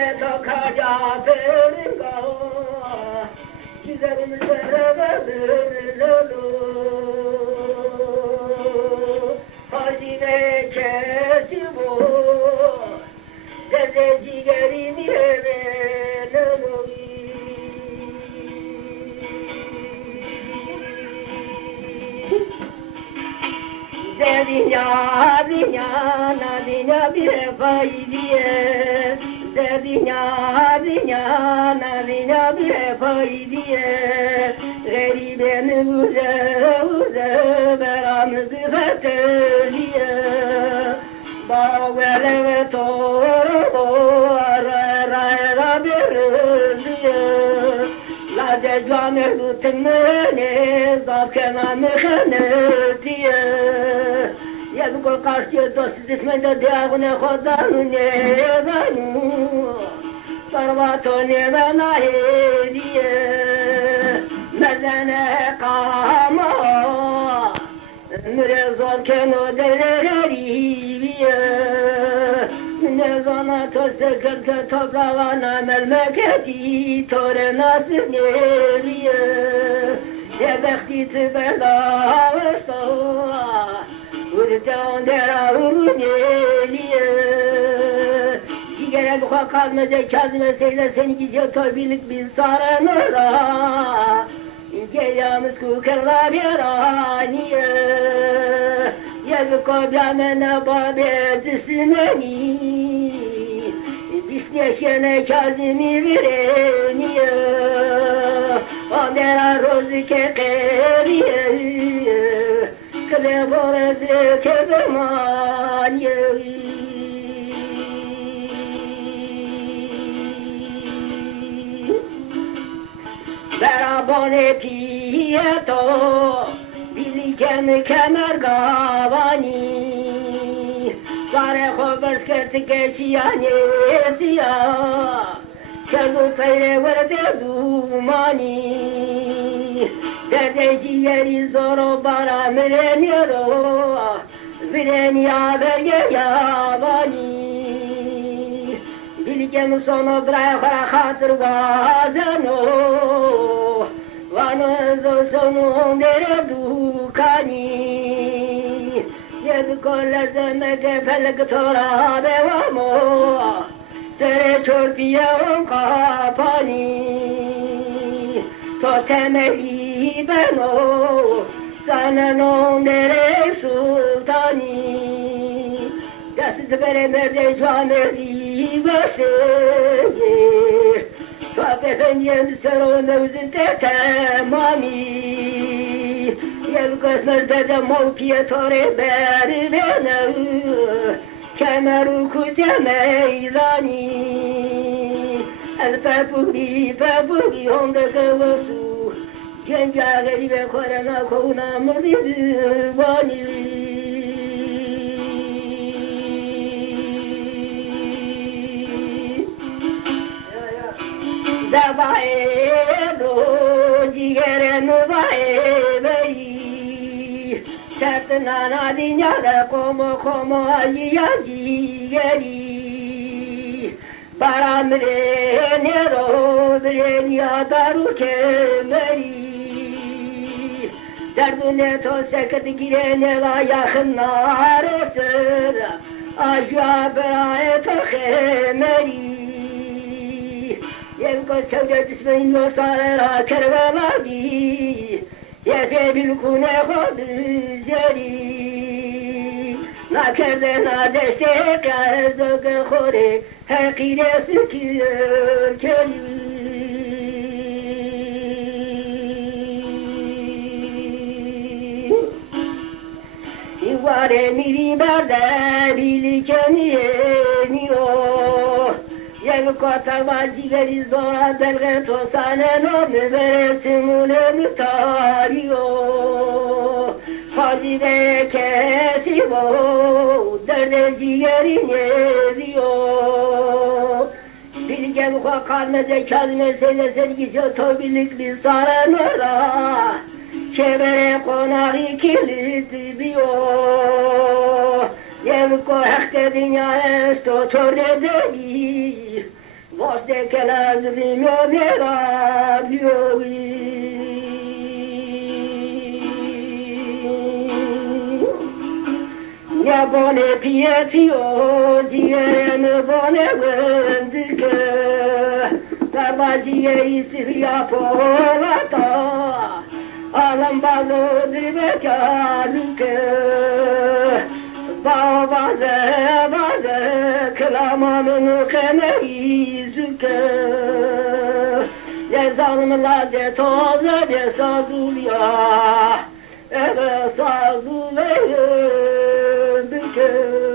de tokaca fırınga güzelim zerrelerlu hazine kesi bu dedeci gelini evelelu Zerdinya, dinya bir faydiye Zerdinya, dinya bir faydiye Gariben uze beramızı fetheliye Bağvele ve toro ara birliye La cecvame lütmene zafkena mıkhanetiye Yazıko karşıya dostsuz ismende diyağına kodanı nevanu Sarvato nevana hediye Mezene kama Mürezol keno deleriye Nezana toste kırkı toprağına melmeketi Tore nasıl neviye Yebekti tibela vesto Urdan dera uruneliye Digere bu kalmaca kazime seyle seni gidiyor toybilik bir saranora Geyamız kukarla bir aniye Yebiko blamene babedismeni Bisneşene kazimi vireniye Ondera rozi kekeriye Kleborezi kebemaniye Berabone piyeto Bilikem kemer gavani Sare khober skert keşiyane siyah Kerdu tayre verde dumani Derdeci yeri zoro bara mireniyoro Vireniya verge yabani Bilgem sonu bırakara hatır vazano Vanozo sonu dere dukani Yedi koller zemede felek tora devamo Sere çorpiye on kapani Totemeli ben o Sana non dere sultani Desiz veremerde cameli veseye Tuat efendiyem sero mevzin tetemami Yev kısmır de mevkiye tore bervene Kemeru kuce meydani El feburi onda kavasu Gencageri ve korena kovuna mırdı vani Davaero cigere nuvae vei Sertnana dinyada como alia cigeri Baramre nero brenya daru kemeri Derdine to seket girene la yakınlar esir Ajabra et khemeri Yenko sevde dismeyin lo sarera kerveladi Yefe bil kune khudjeri Na kerde na deste kazok khore Hakire sükür keli İvare miri berde bilikeniyo Yenko vacigeri zora belge tosane no müveresimune mütariyo Hazire kesivo derde ciğerine diyor Bilge bu kalmece kazme seyle sergisi tobilik bir saranora Çevere konağı kilit diyor Yevko hekte dünya esto torde değil Vostè che la mio vera ne bone pietio diene bone wendike Tabaciye isriya polata Alambalo dibekarike Babaze baze kılamamını kemeyizuke Yazalımla de toze de sazulya Eve sazulya büke